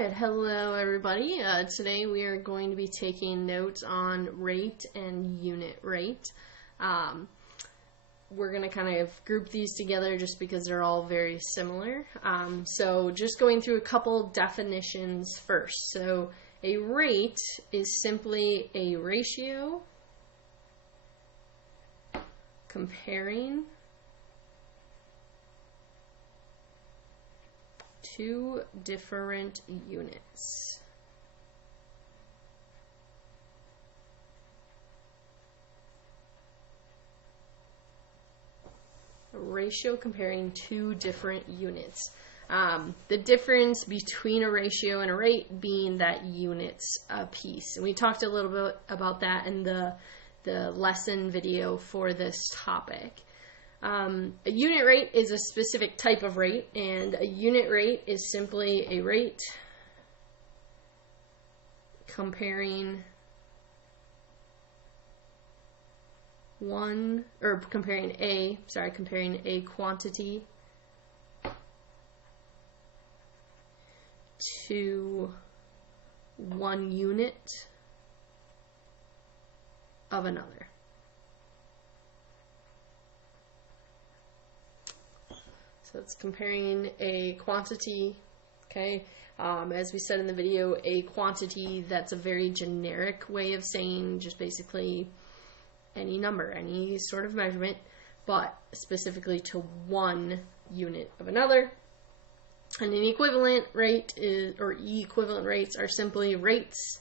Alright, hello everybody. Today we are going to be taking notes on rate and unit rate. We're going to kind of group these together just because they're all very similar. So just going through a couple definitions first. So a rate is simply a ratio comparing two different units. A ratio comparing two different units. The difference between a ratio and a rate being that units a piece. And we talked a little bit about that in the lesson video for this topic. A unit rate is a specific type of rate, and a unit rate is simply a rate comparing comparing a quantity to one unit of another. So it's comparing a quantity, okay? As we said in the video, a quantity, that's a very generic way of saying just basically any number, any sort of measurement, but specifically to one unit of another. And an equivalent rate or equivalent rates are simply rates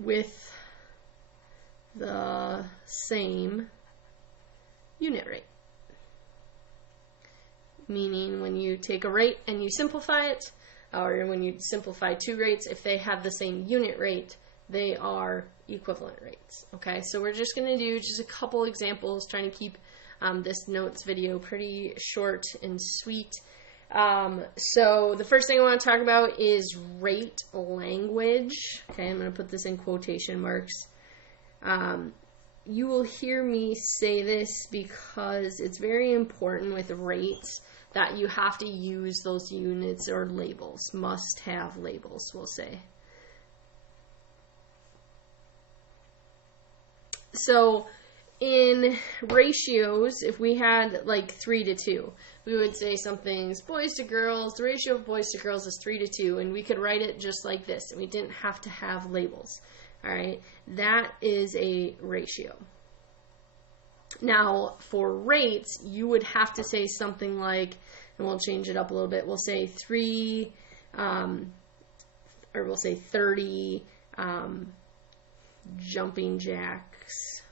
with the same unit rate. Meaning when you take a rate and you simplify it, or when you simplify two rates, if they have the same unit rate, they are equivalent rates. Okay, so we're just going to do just a couple examples, trying to keep this notes video pretty short and sweet. So the first thing I want to talk about is rate language. Okay, I'm going to put this in quotation marks. You will hear me say this because it's very important with rates that you have to use those units or labels, must have labels, we'll say. So in ratios, if we had like 3 to 2, we would say something's boys to girls, the ratio of boys to girls is 3 to 2, and we could write it just like this, and we didn't have to have labels. All right, that is a ratio. Now, for rates, you would have to say something like, and we'll change it up a little bit, we'll say 3, or we'll say 30 jumping jacks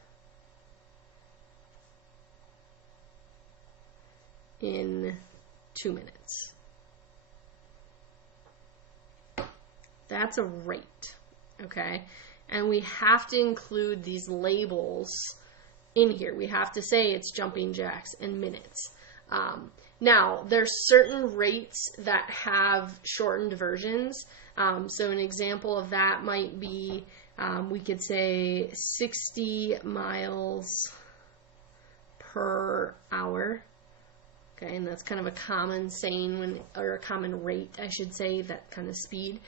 in 2 minutes. That's a rate, okay? And we have to include these labels in here. We have to say it's jumping jacks in minutes. Now, there's certain rates that have shortened versions. So an example of that might be, we could say 60 miles per hour. Okay, and that's kind of a common saying or a common rate, I should say, that kind of speed.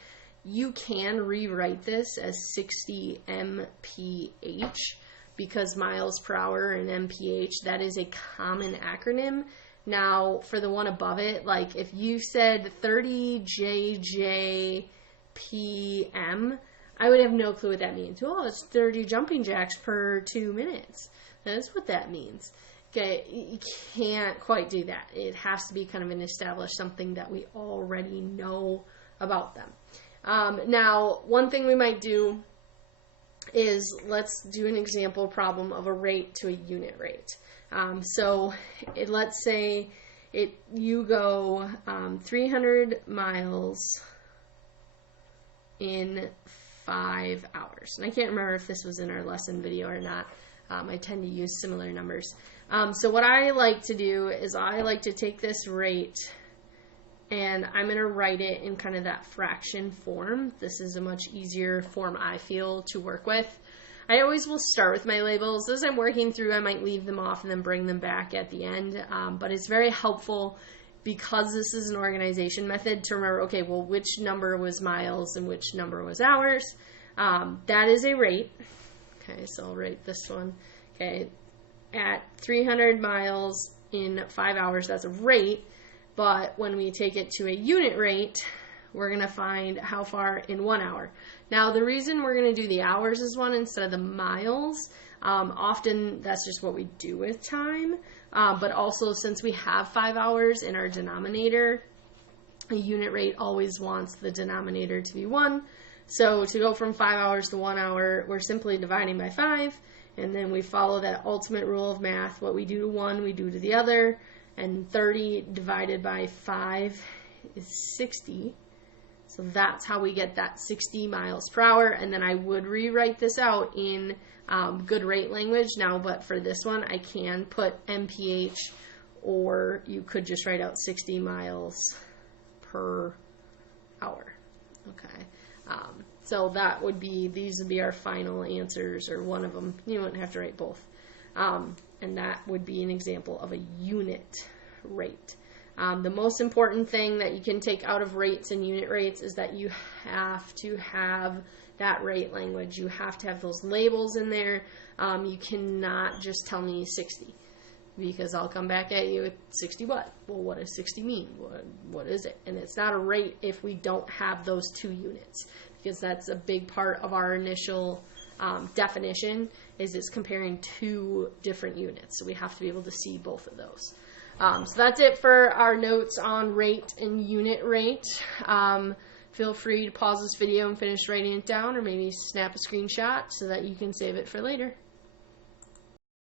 You can rewrite this as 60 mph because miles per hour and mph, that is a common acronym. Now, for the one above it, like if you said 30 jjpm, I would have no clue what that means. Oh, it's 30 jumping jacks per 2 minutes. That's what that means. Okay, you can't quite do that. It has to be kind of an established something that we already know about them. Now, one thing we might do is let's do an example problem of a rate to a unit rate. So let's say you go 300 miles in 5 hours. And I can't remember if this was in our lesson video or not. I tend to use similar numbers. So what I like to do is I like to take this rate and I'm going to write it in kind of that fraction form. This is a much easier form, I feel, to work with. I always will start with my labels. As I'm working through, I might leave them off and then bring them back at the end. But it's very helpful because this is an organization method, to remember, okay, well, which number was miles and which number was hours. That is a rate. Okay, so I'll write this one. Okay, at 300 miles in 5 hours, that's a rate. But when we take it to a unit rate, we're going to find how far in 1 hour. Now, the reason we're going to do the hours as one instead of the miles, often that's just what we do with time. But also, since we have 5 hours in our denominator, a unit rate always wants the denominator to be 1. So to go from 5 hours to 1 hour, we're simply dividing by 5. And then we follow that ultimate rule of math. What we do to one, we do to the other. And 30 divided by 5 is 60. So that's how we get that 60 miles per hour. And then I would rewrite this out in good rate language now, but for this one, I can put MPH, or you could just write out 60 miles per hour. Okay. So that would be, these would be our final answers, or one of them. You wouldn't have to write both. And that would be an example of a unit rate. The most important thing that you can take out of rates and unit rates is that you have to have that rate language. You have to have those labels in there. You cannot just tell me 60, because I'll come back at you with 60 what? Well, what does 60 mean? What is it? And it's not a rate if we don't have those two units, because that's a big part of our initial definition, is it's comparing two different units. So we have to be able to see both of those. So that's it for our notes on rate and unit rate. Feel free to pause this video and finish writing it down, or maybe snap a screenshot so that you can save it for later.